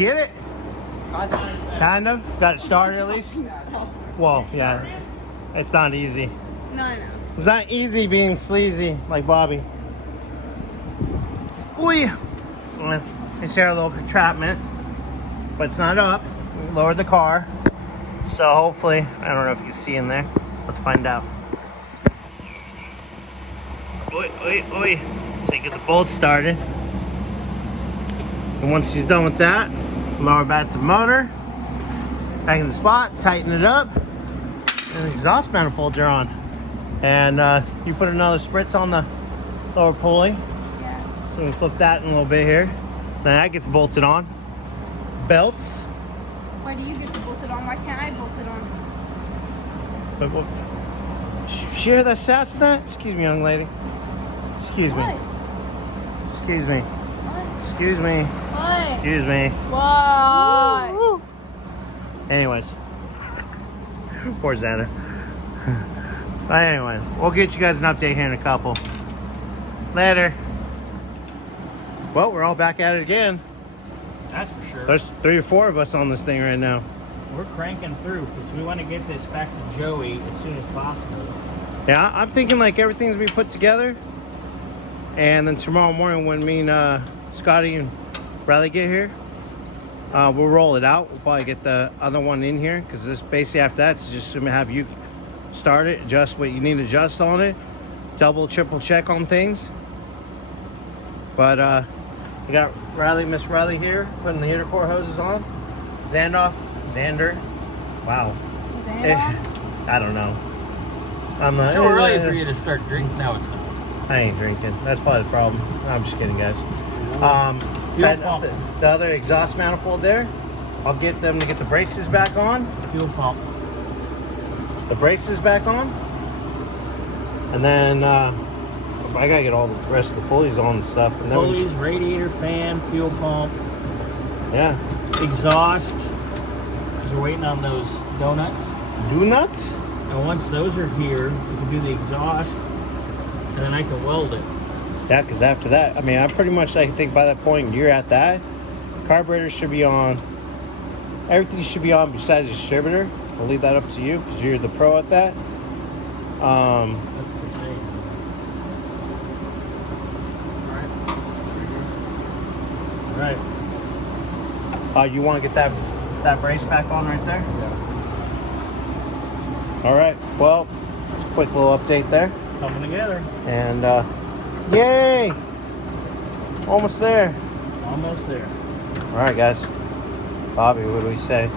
get it? Kind of. Got it started at least? Well, yeah. It's not easy. No, I know. It's not easy being sleazy like Bobby. Ooh. It's there a little entrapment, but it's not up. We lowered the car. So hopefully, I don't know if you can see in there. Let's find out. Oi, oi, oi. So you get the bolts started. And once he's done with that, lower back the motor. Back in the spot, tighten it up. And the exhaust manifolds are on. And you put another spritz on the lower pulley. Yeah. So we flip that in a little bit here. Then that gets bolted on. Belts. Why do you get to bolt it on? Why can't I bolt it on? But what? Share that sass nut? Excuse me, young lady. Excuse me. What? Excuse me. What? Excuse me. What? Excuse me. What? Woo. Anyways. Poor Xander. But anyway, we'll get you guys an update here in a couple. Later. Well, we're all back at it again. That's for sure. There's 3 or 4 of us on this thing right now. We're cranking through because we want to get this back to Joey as soon as possible. Yeah, I'm thinking like everything's gonna be put together. And then tomorrow morning when me and Scotty and Bradley get here, we'll roll it out. We'll probably get the other one in here because this basically after that, it's just gonna have you start it, adjust what you need to adjust on it, double, triple check on things. But we got Miss Riley here, putting the heater core hoses on. Xander. Wow. I don't know. I'm not. It's too early for you to start drinking. No, it's not. I ain't drinking. That's probably the problem. I'm just kidding, guys. Fuel pump. The other exhaust manifold there, I'll get them to get the braces back on. Fuel pump. The braces back on. And then I gotta get all the rest of the pulleys on and stuff. And then Pulleys, radiator, fan, fuel pump, yeah. exhaust. Because we're waiting on those donuts. Do nuts? And once those are here, we can do the exhaust, and then I can weld it. Yeah, because after that, I mean, I pretty much I think by that point you're at that. Carburetor should be on. Everything should be on besides the distributor. I'll leave that up to you because you're the pro at that. That's what they're saying. All right. You want to get that brace back on right there? Yeah. All right. Well, just a quick little update there. Coming together. And yay! Almost there. Almost there. All right, guys. Bobby, what do we say?